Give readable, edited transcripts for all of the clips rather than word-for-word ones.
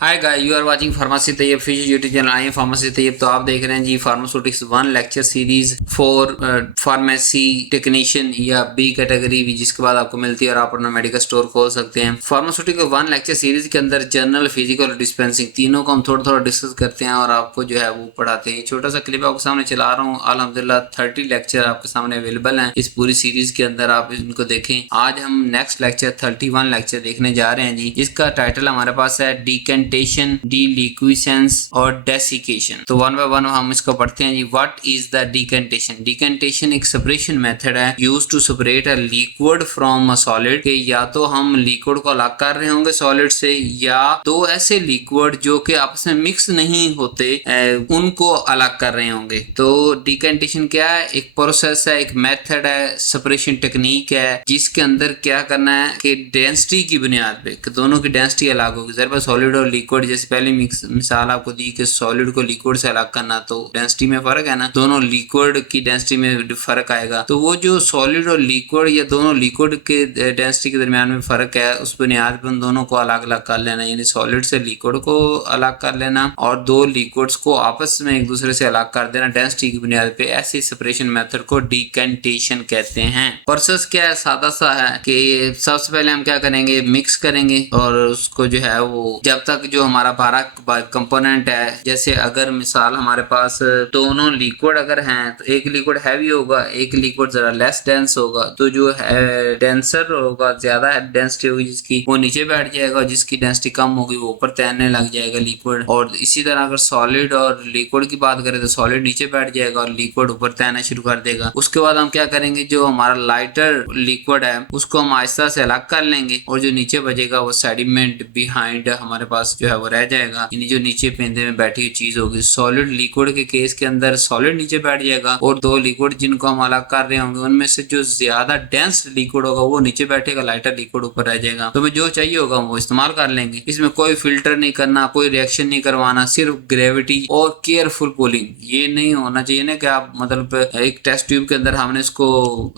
Hi guys, you are watching pharmacy Tayyab physics YouTube channel. I am pharmacy Tayyab. तो आप देख रहे हैं जी pharmaceutics 1 lecture series for pharmacy technician या बी कैटेगरी भी, जिसके बाद आपको मिलती है और आप अपना मेडिकल स्टोर खोल सकते हैं। फार्मास्यूटिक्स 1 लेक्चर सीरीज के अंदर जनरल, फिजिकल और डिस्पेंसिंग तीनों को हम थोड़ा थोड़ा डिस्कस करते हैं और आपको जो है वो पढ़ाते हैं। छोटा सा क्लिप आपके सामने चला रहा हूँ। अल्हम्दुलिल्लाह 30 लेक्चर आपके सामने अवेलेबल हैं इस पूरी सीरीज के अंदर, आप इनको देखें। आज हम नेक्स्ट लेक्चर 31 लेक्चर देखने जा रहे हैं जी, जिसका टाइटल हमारे पास है डिकेंटेशन, डिलिक्विसेंस और डेसिकेशन। तो वन बाय वन हम इसको पढ़ते हैं जी। What is the decantation? Decantation एक सेपरेशन मेथड है use to separate a liquid from a solid, के या तो हम लिक्विड को अलग कर रहे होंगे सॉलिड से, या दो ऐसे लिक्विड जो कि आपस में मिक्स नहीं होते उनको अलग कर रहे होंगे। तो डिकेंटेशन क्या है? एक प्रोसेस है, एक मेथड है, सेपरेशन टेक्निक है, जिसके अंदर क्या करना है कि डेंसिटी की बुनियाद पे कि दोनों की डेंसिटी अलग होगी। जब सॉलिड और लिक्विड, जैसे पहले मिसाल आपको दी कि सॉलिड को लिक्विड से अलग करना, तो डेंसिटी में फर्क है ना, दोनों लिक्विड की डेंसिटी में फर्क आएगा। तो वो जो सॉलिड और लिक्विड या दोनों लिक्विड के डेंसिटी के दरमियान में फर्क है, उस बुनियाद पर उन दोनों को अलग अलग कर लेना, यानी सॉलिड से लिक्विड को अलग कर लेना और दो लिक्विड्स को आपस में एक दूसरे से अलग कर देना डेंसिटी की बुनियाद पे। ऐसी सेपरेशन मेथड को डिकेंटेशन कहते हैं। प्रोसेस क्या है? सादा सा है कि सबसे पहले हम क्या करेंगे, मिक्स करेंगे और उसको जो है वो जब तक जो हमारा 12 कंपोनेंट है, जैसे अगर मिसाल हमारे पास दोनों लिक्विड अगर हैं, तो एक लिक्विड हैवी होगा, एक लिक्विड जरा लेस डेंस होगा, तो जो है डेंसर होगा, ज्यादा डेंसिटी होगी जिसकी, वो नीचे बैठ जाएगा और जिसकी डेंसिटी कम होगी वो ऊपर तैरने लग जाएगा लिक्विड। और इसी तरह अगर सॉलिड और लिक्विड की बात करें तो सॉलिड नीचे बैठ जाएगा और लिक्विड ऊपर तैरना शुरू कर देगा। उसके बाद हम क्या करेंगे, जो हमारा लाइटर लिक्विड है उसको हम आहिस्ता से अलग कर लेंगे और जो नीचे बचेगा वो सेडिमेंट बिहाइंड हमारे पास जो है वो रह जाएगा, यानी जो नीचे पेंदे में बैठी हुई चीज होगी। सॉलिड लिक्विड के केस के अंदर सॉलिड नीचे बैठ जाएगा और दो लिक्विड जिनको हम अलग कर रहे होंगे उनमें से जो ज्यादा डेंस लिक्विड होगा वो नीचे बैठेगा, लाइटर लिक्विड ऊपर रह जाएगा। तो हमें जो चाहिए होगा वो इस्तेमाल कर लेंगे। इसमें कोई फिल्टर नहीं करना, कोई रिएक्शन नहीं करवाना, सिर्फ ग्रेविटी और केयरफुल पुलिंग। ये नहीं होना चाहिए ना कि आप मतलब एक टेस्ट ट्यूब के अंदर हमने इसको,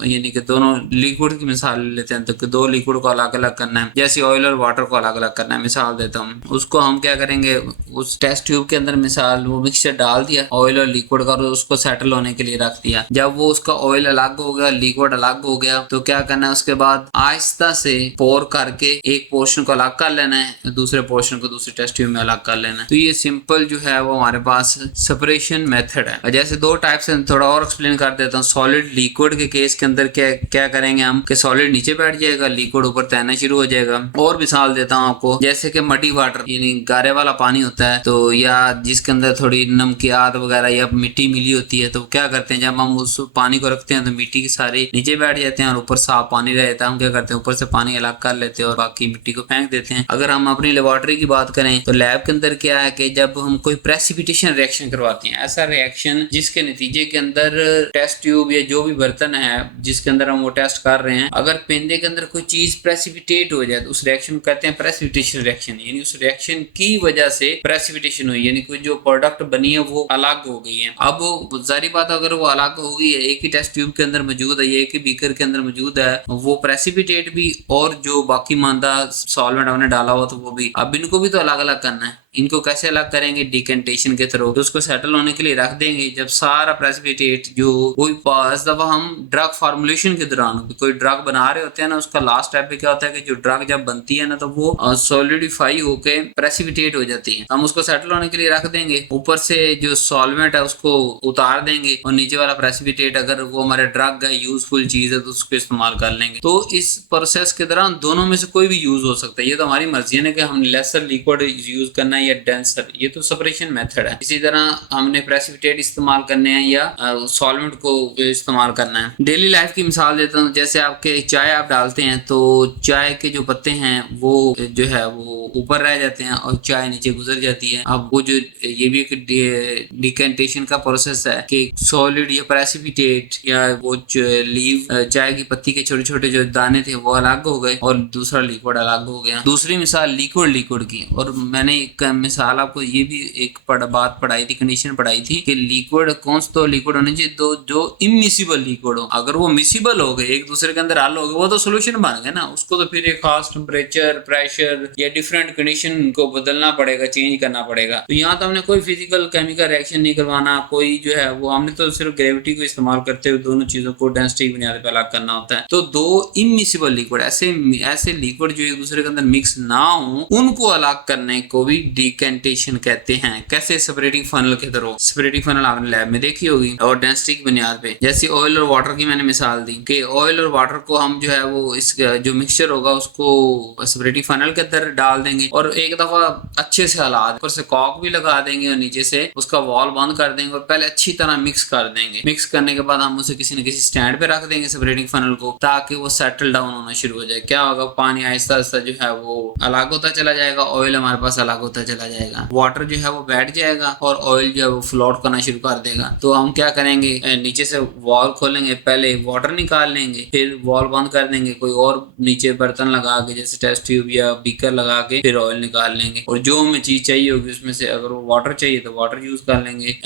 यानी कि दोनों लिक्विड की मिसाल लेते हैं, तो दो लिक्विड को अलग अलग करना है, जैसे ऑयल और वाटर को अलग अलग करना है। मिसाल देता हूँ, उसको हम क्या करेंगे, उस टेस्ट ट्यूब के अंदर मिसाल वो मिक्सचर डाल दिया ऑयल और लिक्विड का और उसको सेटल होने के लिए रख दिया। जब वो उसका ऑयल अलग हो गया, लिक्विड अलग हो गया, तो क्या करना है, उसके बाद आहिस्ता से पोर करके एक पोर्शन को अलग कर लेना है, दूसरे पोर्शन को दूसरे टेस्ट ट्यूब में अलग कर लेना है। तो ये सिंपल जो है वो हमारे पास सेपरेशन मेथड है। जैसे दो टाइप से थोड़ा और एक्सप्लेन कर देता हूँ। सॉलिड लिक्विड के केस के अंदर क्या क्या करेंगे हम कि सॉलिड नीचे बैठ जाएगा, लिक्विड ऊपर तैरना शुरू हो जाएगा। और मिसाल देता हूँ आपको, जैसे कि मडी वाटर यानी गारे वाला पानी होता है, तो या जिसके अंदर थोड़ी नमकियात वगैरह या मिट्टी मिली होती है, तो क्या करते हैं, जब हम उस पानी को रखते हैं तो मिट्टी के सारे नीचे बैठ जाते हैं और ऊपर साफ पानी रहता है। हम क्या करते हैं, ऊपर से पानी अलग कर लेते हैं और बाकी मिट्टी को फेंक देते हैं। अगर हम अपनी लेबोरेटरी की बात करें तो लैब के अंदर क्या है कि जब हम कोई प्रेसिपिटेशन रिएक्शन करवाते हैं, ऐसा रिएक्शन जिसके नतीजे के अंदर टेस्ट ट्यूब या जो भी बर्तन है जिसके अंदर हम वो टेस्ट कर रहे हैं, अगर पेंदे के अंदर कोई चीज प्रेसिपिटेट हो जाए तो उस रिएक्शन को कहते हैं प्रेसिपिटेशन रिएक्शन, यानी उस रिएक्शन की वजह से प्रेसिपिटेशन हुई, यानी कोई जो प्रोडक्ट बनी है वो अलग हो गई है। अब जारी बात, अगर वो अलग हो गई है, एक ही टेस्ट ट्यूब के अंदर मौजूद है, एक ही बीकर के अंदर मौजूद है, वो प्रेसिपिटेट भी और जो बाकी मादा सॉल्वेंट हमने डाला हुआ तो वो भी, अब इनको भी तो अलग अलग करना है। इनको कैसे अलग करेंगे? डिकेंटेशन के थ्रू। तो उसको सेटल होने के लिए रख देंगे। जब सारा प्रेसिपिटेट जो कोई पास दफा हम ड्रग फार्मुलेशन के दौरान कोई ड्रग बना रहे होते हैं ना, उसका लास्ट स्टेप पे क्या होता है कि जो ड्रग जब बनती है ना तो वो सॉलिडिफाई होके प्रेसिपिटेट हो जाती है। हम उसको सेटल होने के लिए रख देंगे। ऊपर से जो सॉल्वेंट है उसको उतार देंगे और नीचे वाला प्रेसिपिटेट अगर वो हमारे ड्रग है, यूजफुल चीज है, तो उसको इस्तेमाल कर लेंगे। तो इस प्रोसेस के दौरान दोनों में से कोई भी यूज हो सकता है। ये तो हमारी मर्जी है ना कि हम लेसर लिक्विड यूज करना है या डेंसर, ये तो सेपरेशन मेथड है। इसी तरह हमने प्रेसिपिटेट इस्तेमाल करने हैं या सॉल्वेंट को इस्तेमाल करना है। डेली लाइफ की मिसाल देता हूँ, जैसे आपके चाय आप डालते हैं तो चाय के जो पत्ते हैं वो जो है वो ऊपर रह जाते हैं और चाय नीचे गुजर जाती है। अब वो जो ये भी एक डिकेंटेशन का प्रोसेस है कि सॉलिड या प्रेसिपिटेट या वो लीव चाय की पत्ती के छोटे छोटे जो दाने थे वो अलग हो गए और दूसरा लिक्विड अलग हो गया। दूसरी मिसाल लिक्विड की, और मैंने मिसाल आपको ये भी एक बात पढ़ाई थी, कंडीशन पढ़ाई थी कि लिक्विड कौन सा तो लिक्विड होने चाहिए दो जो इमिसिबल लिक्विड हो। अगर वो मिसिबल हो गए, एक दूसरे के अंदर हल हो गए, वो तो सोल्यूशन बन गए ना, उसको तो फिर एक खास टेम्परेचर, प्रेशर या डिफरेंट कंडीशन को बदलना पड़ेगा, चेंज करना पड़ेगा। तो यहाँ तो हमने कोई फिजिकल केमिकल रिएक्शन नहीं करवाना, कोई जो है वो हमने तो सिर्फ ग्रेविटी को इस्तेमाल करते हुए दोनों चीजों को डेंसिटी की बुनियाद पर अलग करना होता है। तो दो इमिसिबल लिक्विड, ऐसे लिक्विड जो एक दूसरे के अंदर मिक्स ना हो, उनको अलग करने को भी डिकेंटेशन कहते हैं। कैसे? सेपरेटिंग फनल के थ्रू। सेपरेटिंग फनल आपने लैब में देखी होगी, और डेंसिटी की बुनियाद पे, जैसे ऑयल और वाटर की मैंने मिसाल दी कि ऑयल और वाटर को हम जो है वो इस जो मिक्सचर होगा उसको सेपरेटिंग फनल के अंदर डाल देंगे और एक दफा अच्छे से हिला देंगे, ऊपर से कॉक भी लगा देंगे और नीचे से उसका वॉल बंद कर देंगे और पहले अच्छी तरह मिक्स कर देंगे। मिक्स करने के बाद हम उसे किसी न किसी स्टैंड पे रख देंगे सेपरेटिंग फनल को, ताकि वो सेटल डाउन होना शुरू हो जाए। क्या होगा? पानी आहिस्ता आहिस्ता जो है वो अलग होता चला जाएगा, ऑयल हमारे पास अलग होता चला जाएगा, वाटर जो है वो बैठ जाएगा और ऑयल जो है वो फ्लोट करना शुरू कर देगा। तो हम क्या करेंगे? नीचे से वॉल खोलेंगे, पहले वाटर निकाल लेंगे, फिर वॉल बंद कर देंगे, कोई और नीचे बर्तन लगा के जैसे टेस्ट ट्यूब या बीकर लगा के फिर ऑयल निकाल लेंगे, और जो हमें चीज चाहिए होगी उसमें से अगर वो वाटर चाहिए तो वाटर यूज कर लेंगे,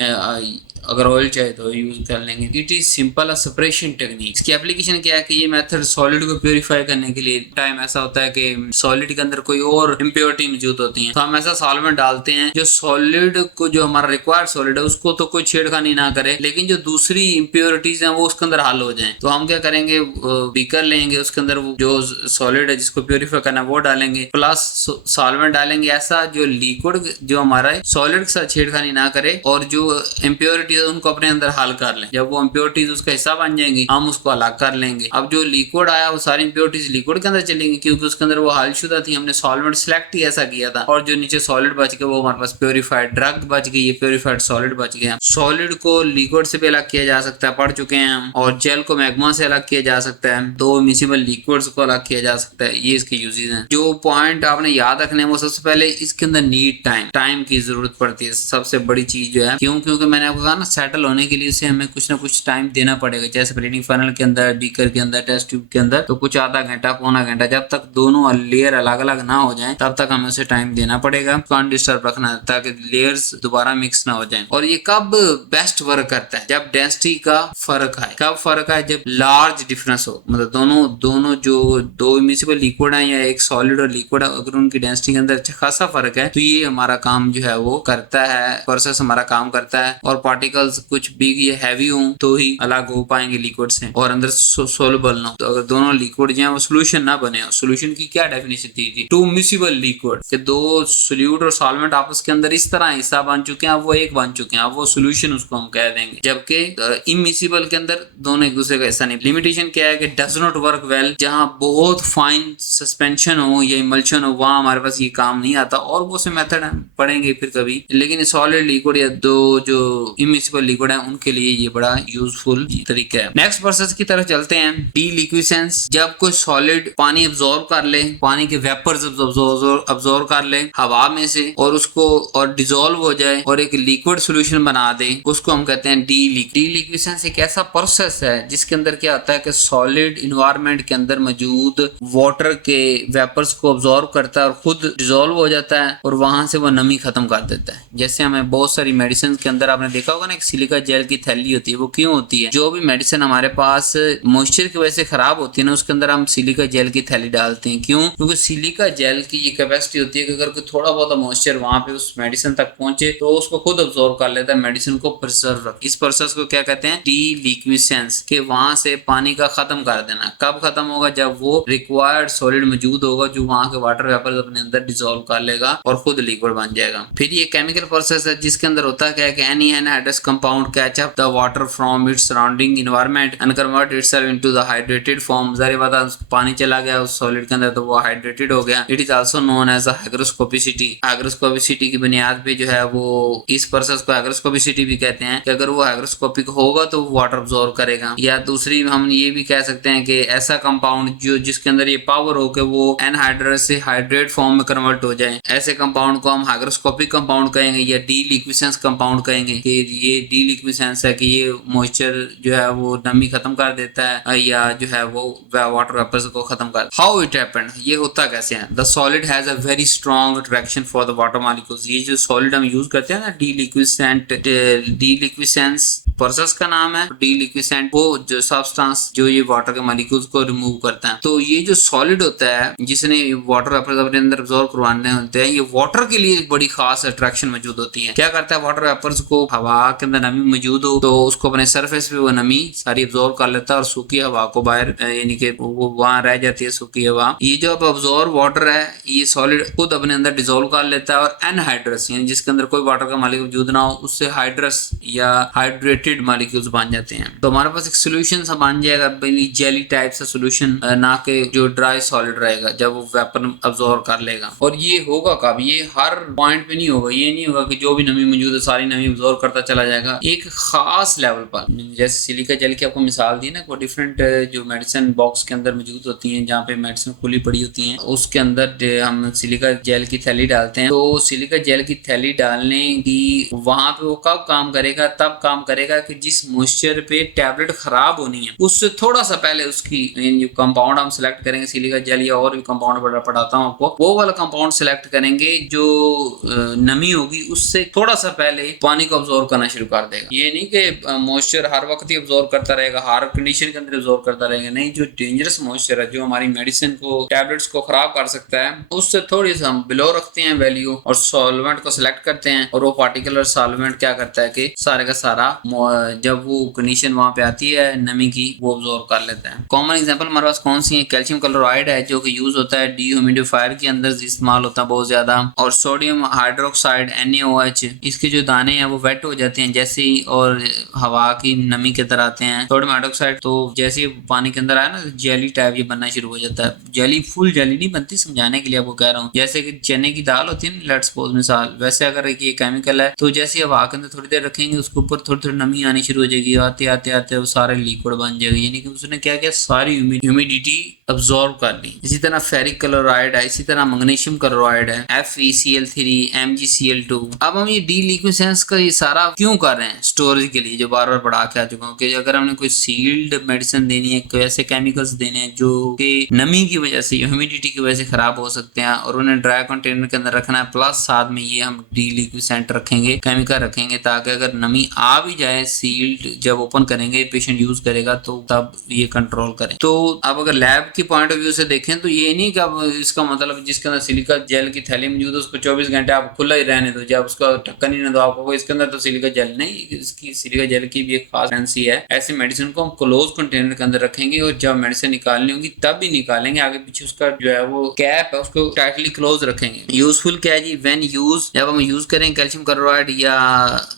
अगर ऑयल चाहिए तो यूज कर लेंगे। It is simple separation technique. इसकी एप्लीकेशन क्या है कि ये मेथड सॉलिड को प्योरीफाई करने के लिए टाइम ऐसा होता है कि सॉलिड के अंदर कोई और इम्प्योरिटी मौजूद होती है, तो हम ऐसा सॉल्वेंट डालते हैं जो सॉलिड को, जो हमारा रिक्वायर्ड सॉलिड है उसको तो कोई छेड़खानी ना करे, लेकिन जो दूसरी इम्प्योरिटीज हैं वो उसके अंदर हल हो जाए। तो हम क्या करेंगे? बीकर लेंगे, उसके अंदर जो सॉलिड है जिसको प्योरीफाई करना है वो डालेंगे, प्लस सॉल्वेंट डालेंगे ऐसा जो लिक्विड जो हमारा सॉलिड के साथ छेड़खानी ना करे और जो इम्प्योरिटी उनको अपने अंदर हल कर लें। जब वो इम्प्योरिटीज उसका हिस्सा बन जाएंगी हम उसको अलग कर लेंगे। अब जो लिक्विड आया वो सारी इम्प्योरिटीज लिक्विड के अंदर चलेंगी, क्योंकि उसके अंदर वो हलशुदा थी, हमने सॉल्वेंट सिलेक्ट ही ऐसा किया था, और जो नीचे सॉलिड बच गया वो हमारे पास प्योरीफाइड ड्रग बच गई, ये प्योरीफाइड सॉलिड बच गया। सॉलिड को लिक्विड से भी अलग किया जा सकता है, पढ़ चुके हैं हम, और जेल को मैग्मा से अलग किया जा सकता है, दो मिसिबल लिक्विड्स को अलग किया जा सकता है। ये इसके यूजेस हैं। जो पॉइंट आपने याद रखने हैं वो सबसे पहले इसके अंदर नीड टाइम की जरूरत पड़ती है, सबसे बड़ी चीज जो है। क्यों? क्योंकि मैंने आपको कहा ना सेटल होने के लिए उसे हमें कुछ ना कुछ टाइम देना पड़ेगा, जैसे सेपरेटिंग फनल के अंदर, बीकर के अंदर, टेस्ट ट्यूब के अंदर, तो कुछ आधा घंटा पौना घंटा, जब तक दोनों लेयर अलग अलग ना हो जाएं तब तक हमें उसे टाइम देना पड़ेगा, अनडिस्टर्ब रखना है ताकि लेयर्स दोबारा मिक्स ना हो जाएं। और ये कब बेस्ट वर्क करता है? जब डेंसिटी का फर्क है। कब फर्क है? जब लार्ज डिफरेंस हो, मतलब दोनों जो दो इमिसिबल लिक्विड है या एक सॉलिड और लिक्विड है, अगर उनकी डेंसिटी के अंदर खासा फर्क है तो ये हमारा काम जो है वो करता है, प्रोसेस हमारा काम करता है, और पार्टिकल्स कुछ भी ये हैवी हो तो ही अलग हो पाएंगे लिक्विड से और अंदर सोलबल ना हो। तो अगर दोनों लिक्विड जो है वो सोल्यूशन ना बने, सोल्यूशन की क्या डेफिनेशन थी? टू मिसिबल लिक्विड, कि दो सोल्यूट और सॉल्वेंट आपस के अंदर इस तरह हिस्सा बन चुके हैं, अब वो एक बन चुके हैं, अब वो सोल्यूशन उसको हम कह देंगे। जबकि इमिसिबल के अंदर दोनों एक दूसरे का हिस्सा नहीं। लिमिटेशन क्या है कि डज नॉट वर्क वेल, जहां बहुत फाइन सस्पेंशन हो या इमल्शन हो वहां हमारे पास ये काम नहीं आता, और वो से मेथड पढ़ेंगे फिर कभी। लेकिन सॉलिड लिक्विड या दो जो इमिसिबल लिक्विड है उनके लिए ये बड़ा यूजफुल तरीका है। नेक्स्ट प्रोसेस की तरफ चलते हैं, डीलिक्विसेंस। जब कोई सॉलिड पानी अब्सॉर्ब कर ले, पानी के वेपर्स अब्सॉर्ब कर ले हवा में से और उसको और डिसॉल्व हो जाए और एक लिक्विड सॉल्यूशन बना दे, उसको हम कहते हैं डीलिक्विसेंस। एक ऐसा प्रोसेस है जिसके अंदर क्या होता है कि सॉलिड इन्वायरमेंट के अंदर मौजूद वाटर के वेपर्स को अब्सॉर्ब करता है और खुद डिसॉल्व हो जाता है और वहां से वो नमी खत्म कर देता है। जैसे हमें बहुत सारी मेडिसिन के अंदर आपने देखा होगा ना, एक सिलिका जेल की थैली होती है। वो क्यों होती है? जो भी मेडिसिन हमारे पास मॉइस्चर की वजह से खराब होती है ना, उसके अंदर हम सिलिका जेल की थैली डालते हैं। क्यों? क्योंकि सिलिका जेल की ये कैपेसिटी होती है कि अगर कोई थोड़ा बहुत मॉइस्चर वहां पे उस मेडिसिन तक पहुंचे तो उसको खुद अब्सॉर्ब कर लेता है, मेडिसिन को प्रिजर्व रख। इस प्रोसेस को क्या कहते हैं? डीलिक्विसेंस, के वहां से पानी का खत्म कर देना। कब खत्म होगा? जब वो रिक्वायर्ड सॉलिड मौजूद होगा जो वहां के वाटर वेपर अपने अंदर डिसॉल्व कर लेगा और खुद लिक्विड बन जाएगा। फिर ये केमिकल प्रोसेस है जिसके अंदर होता है कि any anhydrous compound catch up the water from its surrounding environment and convert itself into the hydrated form. जाहिर बात है पानी चला गया उस सॉलिड के अंदर तो वो हाइड्रेटेड हो गया। It is also known as hygroscopicity. Hygroscopicity की बुनियाद पे जो है वो इस प्रोसेस को हाइग्रोस्कोपिसिटी भी कहते हैं कि अगर वो हाइग्रोस्कोपिक होगा तो वाटर अब्सॉर्ब करेगा। या दूसरी हम ये भी कह सकते हैं कि ऐसा कंपाउंड जो जिसके अंदर ये पावर हो कि वो एनहाइड्रस से हाइड्रेट फॉर्म में कन्वर्ट हो जाए, ऐसे कंपाउंड को हम हाइग्रोस्कोपिक कंपाउंड कहेंगे या डीलिक्विसेंस कंपाउंड कहेंगे कि ये डीलिक्विसेंस है कि ये मॉइस्चर जो है वो नमी खत्म कर देता है या जो है वो वाटर वेपर्स को खत्म कर। हाउ इट हैपेंड, ये होता कैसे है? The solid has a very strong attraction for the water molecules. ये जो सॉलिड हम यूज करते हैं ना डीलिक्विसेंस प्रोसेस का नाम है। डीलिक्विसेंट वो जो सब्सटेंस जो ये वाटर के मॉलिक्यूल्स को रिमूव करता है। तो ये जो सॉलिड होता है जिसने वाटर वेपर्स अपने अंदर अब्सॉर्ब करवाने होते हैं, ये वाटर के लिए एक बड़ी खास अट्रैक्शन मौजूद होती है। क्या करता है, वाटर वेपर्स को हवा के अंदर नमी मौजूद हो तो उसको अपने सरफेस पे वो नमी सारी अब्सॉर्ब कर लेता है और सूखी हवा को बाहर यानी कि वो वहां रह जाती है सूखी हवा। ये जो अब अब्सॉर्ब वाटर है ये सॉलिड खुद अपने अंदर डिसॉल्व कर लेता है और एनहाइड्रस यानी जिसके अंदर कोई वाटर का मॉलिक्यूल मौजूद ना हो उससे हाइड्रस या हाइड्रेटेड मॉलिक्यूल्स बन जाते हैं। तो हमारे पास एक सोल्यूशन सा बन जाएगा जेली टाइप सा सोल्यूशन, ना कि जो ड्राई सॉलिड रहेगा जब वो वेपर अब्सॉर्ब कर लेगा। और ये होगा कब, ये हर पॉइंट पे नहीं होगा। ये नहीं होगा कि जो भी नमी मौजूद है सारी नमी अब्सॉर्ब करता चला जाएगा। एक खास लेवल पर, जैसे सिलिका जेल की आपको मिसाल दी ना, वो डिफरेंट जो मेडिसिन बॉक्स के अंदर मौजूद होती हैं जहाँ पे मेडिसिन खुली पड़ी होती हैं उसके अंदर हम सिलिका जेल की थैली डालते हैं। तो सिलिका जेल की थैली डालने की वहां पे वो कब काम करेगा, तब काम करेगा कि जिस मॉइस्चर पे टैबलेट खराब होनी है उससे थोड़ा सा पहले उसकी जो कंपाउंड हम सिलेक्ट करेंगे, सिलिका जेल या और भी कंपाउंड पढ़ाता हूँ आपको, वो वाला कंपाउंड सिलेक्ट करेंगे जो नमी होगी उससे थोड़ा सा पहले पानी को अब्सॉर्ब करना शुरू कर देगा। ये नहीं कि मॉइस्चर हर वक्त ही अब्सॉर्ब करता रहेगा, हर कंडीशन के अंदर अब्सॉर्ब करता रहेगा, नहीं। जो डेंजरस मॉइस्चर है जो हमारी मेडिसिन को टैबलेट्स को खराब कर सकता है उससे थोड़ी सा हम बिलो रखते हैं वैल्यू और सॉल्वेंट को सिलेक्ट करते हैं और वो पार्टिकुलर सॉल्वेंट क्या करता है कि सारे का सारा जब वो कंडीशन वहां पे आती है नमी की वो अब्सॉर्ब कर लेता है। कॉमन एग्जांपल हमारे पास कौन सी है, कैल्शियम क्लोराइड है जो कि यूज होता है डीह्यूमिडिफायर के अंदर इस्तेमाल होता है बहुत ज्यादा। और सोडियम हाइड्रोक्साइड NaOH, इसके जो दाने हैं वो वेट हो जाते हैं जैसे ही और हवा की नमी के अंदर आते हैं। सोडियम हाइड्रोक्साइड तो जैसे ही पानी के अंदर आया ना जेली टाइप ये बनना शुरू हो जाता है। जेली फुल जेली नहीं बनती, समझाने के लिए आपको कह रहा हूँ। जैसे कि चने की दाल होती है ना, लेट्स सपोज मिसाल, वैसे अगर ये केमिकल है तो जैसे हवा के अंदर थोड़ी देर रखेंगे उसके ऊपर थोड़ी थोड़ी नमी आनी शुरू हो जाएगी, आते आते आते वो सारे लिक्विड बन जाएगा। यानी कि उसने क्या किया, सारी ह्यूमिडिटी अब्सॉर्ब कर ली। इसी तरह फेरिक क्लोराइड है, इसी तरह मैग्नीशियम क्लोराइड है, FeCl3, MgCl2। अब हम ये डीलिक्विसेंस का ये सारा क्यों कर रहे हैं, स्टोरेज के लिए, जो बार बार पढ़ा के आ चुका हूँ कि अगर हमने कोई सील्ड मेडिसिन देनी है, कोई ऐसे केमिकल्स देने हैं जो कि नमी की वजह से, ह्यूमिडिटी की वजह से खराब हो सकते हैं और उन्हें ड्राई कंटेनर के अंदर रखना है, प्लस साथ में ये हम डीलिक्विसेंट रखेंगे, केमिकल रखेंगे, ताकि अगर नमी आ भी जाए सील्ड जब ओपन करेंगे पेशेंट यूज करेगा तो तब ये कंट्रोल करें। तो अब अगर लैब की पॉइंट ऑफ व्यू से देखें तो ये नहीं कि अब इसका मतलब जिसके अंदर सिलिका जेल की थैली मौजूद है उसको 24 घंटे आप खुला ही रहने दो, जब उसका ढक्कन ही ना दो आपको इसके अंदर, तो सिलिका जेल नहीं। इसकी सिलिका जेल की भी एक खास फैंसी है, ऐसी मेडिसिन को हम क्लोज कंटेनर के अंदर रखेंगे और जब मेडिसिन निकालनी होगी तब भी निकालेंगे, आगे पीछे उसका जो है वो कैप है उसको टाइटली क्लोज रखेंगे। यूजफुल क्या है जी, व्हेन यूज, जब हम यूज करें कैल्शियम क्लोराइड या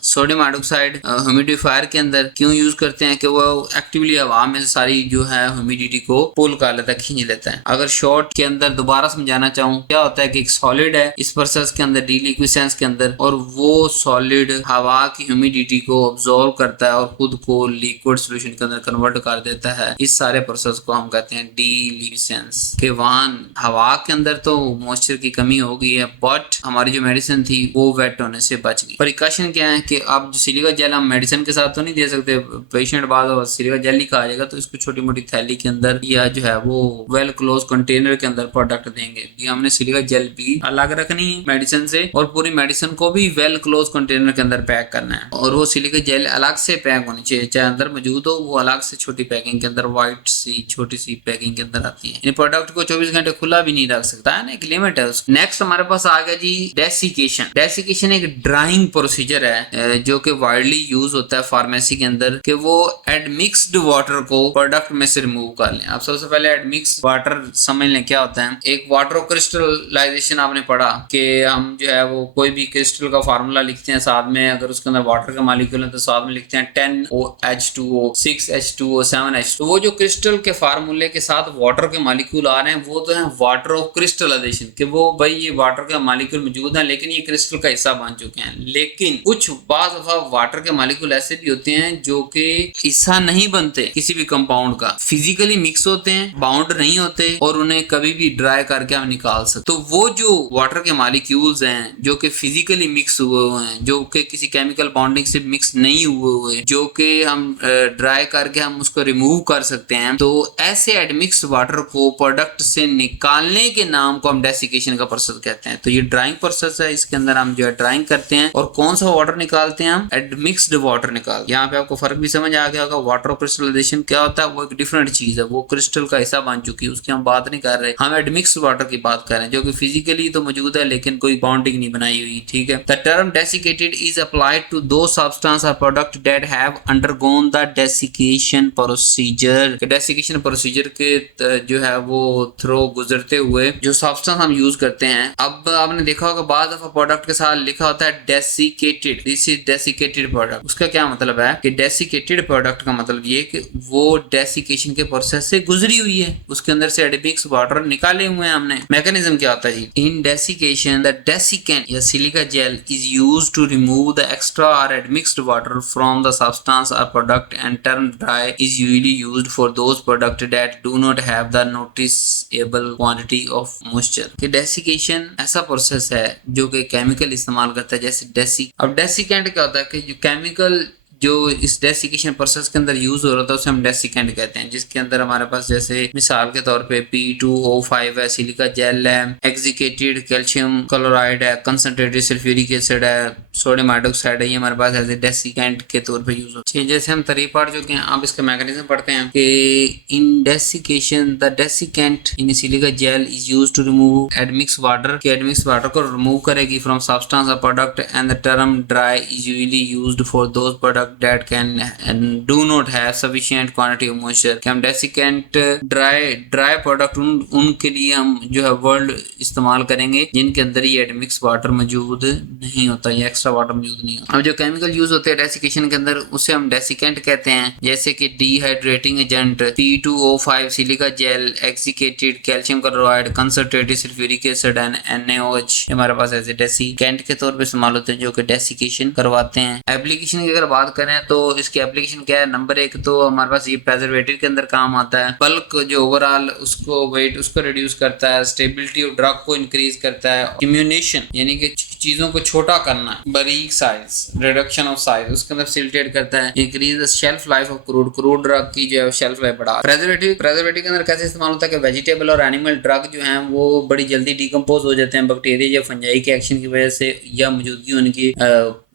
सोडियम हाइड्रोक्साइड ह्यूमिडिफायर के अंदर, क्यों यूज करते हैं कि वो एक्टिवली हवा में सारी जो है ह्यूमिडिटी को पुल कर लेता है, खींच लेता है। अगर शॉर्ट के अंदर दोबारा समझाना चाहूँ, क्या होता है कि एक सॉलिड है इस प्रोसेस के अंदर डीलिक्विसेंस के अंदर, और वो सॉलिड हवा की ह्यूमिडिटी को अब्सॉर्ब करता है और खुद को लिक्विड सॉल्यूशन के अंदर कन्वर्ट कर देता है। इस सारे प्रोसेस को हम कहते हैं डीलिक्विसेंस। के वहां हवा के अंदर तो मॉइस्चर की कमी हो गई है बट हमारी जो मेडिसिन थी वो वेट होने से बच गई। प्रिकॉशन क्या है कि आप जो सिलिका जेल हम मेडिसिन के साथ तो नहीं दे सकते, पेशेंट बाद सिलिका जेल ही खा जाएगा, तो इसको छोटी मोटी थैली के अंदर या जो है वो वेल क्लोज कंटेनर के अंदर प्रोडक्ट देंगे। ये हमने सिलिका जेल भी अलग रखनी है मेडिसिन से और पूरी मेडिसिन को भी वेल क्लोज कंटेनर के अंदर पैक करना है। और वो सिलिका जेल अलग से पैक होनी चाहिए, चाहे अंदर मौजूद हो वो अलग से छोटी पैकिंग के अंदर, व्हाइट सी छोटी सी पैकिंग के अंदर आती है। इन प्रोडक्ट को 24 घंटे खुला भी नहीं रख सकता है ना, एक लिमिट है उसकी। नेक्स्ट हमारे पास आ गया जी डेसिकेशन। डेसिकेशन एक ड्राइंग प्रोसीजर है जो कि वाइडली यूज होता है फार्मेसी के अंदर, कि वो एडमिक्स्ड वाटर को प्रोडक्ट में से रिमूव कर लें। आप सबसे पहले एडमिक्स वाटर समझ लें क्या होता है। एक वाटर क्रिस्टलाइजेशन आपने पढ़ा कि हम जो है वो कोई भी क्रिस्टल का फार्मूला लिखते हैं, साथ में अगर उसके अंदर वाटर का मॉलिक्यूल है तो साथ में लिखते हैं 10OH2O, 6H2O, 7H2O। वो जो क्रिस्टल के फार्मूले के साथ वाटर के मॉलिक्यूल आ रहे हैं वो तो है वाटर ऑफ क्रिस्टलाइजेशन, कि वो भाई ये वाटर के मॉलिक्यूल मौजूद है लेकिन ये क्रिस्टल का हिस्सा बन चुके हैं। लेकिन कुछ बाज़ दफा वाटर के मॉलिक्यूल ऐसे भी होते हैं जो कि हिस्सा नहीं बनते किसी भी कंपाउंड का, फिजिकली मिक्स होते हैं, बाउंड बाउंड नहीं होते और उन्हें कभी भी ड्राई करके हम निकाल सकते। तो वो जो वाटर के मॉलिक्यूल्स हैं जो कि फिजिकली मिक्स हुए हुए हैं, जो कि किसी केमिकल बॉन्डिंग से मिक्स नहीं हुए, जो कि हम ड्राई करके हम उसको रिमूव कर सकते हैं, तो ऐसे एडमिक्स्ड वाटर को प्रोडक्ट से निकालने के नाम को हम डेसिकेशन का प्रोसेस कहते हैं। तो ये ड्राइंग प्रोसेस है, इसके अंदर हम जो है ड्राइंग करते हैं और कौन सा वाटर निकालते हैं, हम एडमिक्स्ड वाटर निकालते हैं। यहाँ पे आपको फर्क भी समझ आ गया होगा। वाटर क्रिस्टलाइजेशन क्या होता है, वो एक डिफरेंट चीज है, वो क्रिस्टल का हिस्सा बन चुकी है, उसकी हम बात नहीं कर रहे, हम एडमिक्स्ड वाटर की बात कर रहे हैं जो कि फिजिकली तो मौजूद है लेकिन कोई बॉन्डिंग नहीं बनाई हुई। ठीक है, the term desiccated is applied to दो सब्सटेंस और product that have undergone the desiccation procedure. Desiccation procedure के जो है वो थ्रो गुजरते हुए जो सब्सटेंस हम यूज करते हैं। अब आपने देखा होगा बाद दफा प्रोडक्ट के साथ लिखा होता है desiccated, this is desiccated product. उसका क्या मतलब है कि डेसिकेटेड प्रोडक्ट का मतलब ये कि वो डेसिकेशन के प्रोसेस से गुजरी हुई है, उसके अंदर से एडमिक्स वाटर निकाले हुए हैं हमने। मैकेनिज्म क्या होता है जी, इन डेसिकेशन द डेसिकेंट या silica gel is used to remove the extra और admixed water from the substance और product and term dry is usually used for those product that do not have the noticeable quantity of moisture. कि desiccation ऐसा process है जो कि chemical इस्तेमाल करता है, जैसे अब डेसिकेंट क्या होता है कि जो केमिकल जो इस डेसिकेशन प्रोसेस के अंदर यूज हो रहा था उसे हम डेसिकेंट कहते हैं, जिसके अंदर हमारे पास जैसे मिसाल के तौर पे P2O5 है, सिलिका जेल है, एक्सिकेटेड कैल्शियम क्लोराइड है, कंसंट्रेटेड सल्फ्यूरिक एसिड है, सोडियम हाइड्रोक्साइड है, ये हमारे पास एज ए डेसिकेंट के तौर पे यूज होता है। जैसे हम 3 पार्ट जो कि आप इसका मैकेनिज्म पढ़ते हैं कि in desiccation the desiccant in silica gel is used to remove admix water, कि एडमिक्स वाटर को रिमूव करेगी फ्रॉम सब्सटेंस और product and the term dry is usually used for those product that can and do not have sufficient quantity of moisture। कि हम desiccant dry product उनके लिए हम जो है वर्ड इस्तेमाल करेंगे जिनके अंदर ये एडमिक्स वाटर मौजूद नहीं होता, ये एक्स्ट्रा वाटर मौजूद नहीं होता। अब जो केमिकल यूज होते हैं डेसिकेशन के अंदर उसे हम डेसिकेंट कहते हैं, जैसे कि dehydrating agent P2O5 silica gel, exsiccated calcium chloride, concentrated sulphuric acid and NaOH हमारे पास ऐसे डेसिकेंट के तौर पे इस्तेमाल होते हैं जो कि डेसिकेशन करवाते हैं। एप्लीकेशन की अगर बात करें तो इसकी एप्लीकेशन क्या है, नंबर 1 तो हमारे पास ये प्रेजर्वेटिव के अंदर काम आता है, बल्क जो ओवरऑल उसको वेट उसको रिड्यूस करता है, स्टेबिलिटी ऑफ ड्रग को इंक्रीज करता है, इम्यूनेशन यानी कि चीजों को छोटा करना, बारीक साइज, रिडक्शन ऑफ साइज उसके अंदर फैसिलिटेट करता है, increase the shelf life of crude drug की जो है शेल्फ लाइफ बढ़ा। प्रेजर्वेटिव के अंदर कैसे इस्तेमाल होता है कि वेजिटेबल और एनिमल ड्रग जो हैं वो बड़ी जल्दी डिकम्पोज हो जाते हैं बैक्टीरिया या फंजाई के एक्शन की वजह से या मौजूदगी उनकी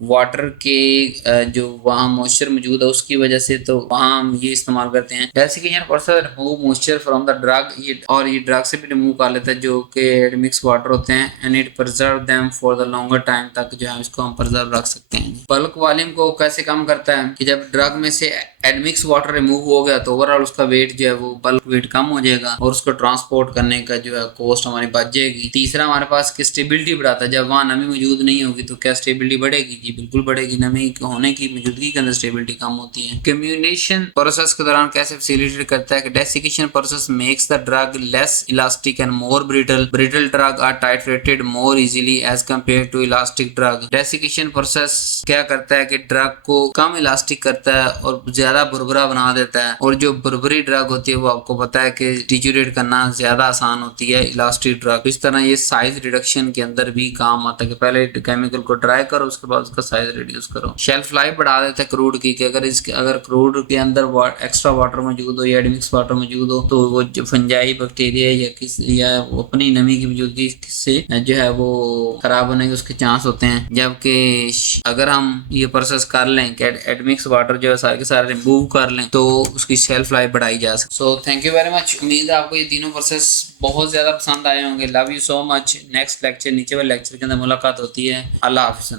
वाटर के जो वहाँ मॉइस्चर मौजूद है उसकी वजह से, तो वहाँ हम ये इस्तेमाल करते हैं। Desiccation process remove moisture from the drug, ये ड्रग से भी रिमूव कर लेता है जो कि एडमिक्स वाटर होते हैं, and it preserve them for the longer time, तक जो है इसको हम प्रिजर्व रख सकते हैं। बल्क वॉल्यूम को कैसे कम करता है कि जब ड्रग में से एडमिक्स वाटर रिमूव हो गया तो ओवरऑल उसका वेट जो है वो बल्क वेट कम हो जाएगा और उसको ट्रांसपोर्ट करने का जो है कॉस्ट हमारी बच जाएगी। तीसरा हमारे पास की स्टेबिलिटी बढ़ाता है, जब वहाँ नमी मौजूद नहीं होगी तो क्या स्टेबिलिटी बढ़ेगी? जी बिल्कुल बढ़ेगी, नमी होने की मौजूदगी के अंदर स्टेबिलिटी कम होती है। कम्युनिकेशन प्रोसेस के दौरान कैसे फैसिलिटेट करता है कि desiccation process makes the drug less elastic and more brittle drug are titrated more easily as compare to elastic drug. Desiccation process क्या करता है कि ड्रग को कम इलास्टिक करता है और ज्यादा बुरबुरा बना देता है, और जो बुरबुरी ड्रग होती है वो आपको पता है कि डिट्यूरेट करना ज्यादा आसान होती है इलास्टिक ड्रग। इस तरह ये साइज रिडक्शन के अंदर भी काम आता है कि पहले केमिकल को ड्राई करो उसके बाद उसका साइज रिड्यूस करो। शेल्फ लाइफ बढ़ा देता है क्रूड की, कि अगर क्रूड के अंदर एक्स्ट्रा वाटर मौजूद हो या एडमिक्स वाटर मौजूद हो तो वो जो फंजाई बैक्टीरिया या अपनी नमी की मौजूदगी से जो है वो खराब होने के उसके चांस होते हैं। जबकि अगर हम ये प्रोसेस कर लें कि एडमिक्स वाटर जो है सारे के सारे रिमूव कर लें तो उसकी शेल्फ लाइफ बढ़ाई जा सकती है। So thank you very much, उम्मीद है आपको ये तीनों प्रोसेस बहुत ज्यादा पसंद आए होंगे। Love you so much. Next lecture नीचे वाले लेक्चर के अंदर मुलाकात होती है। अल्लाह हाफिज़।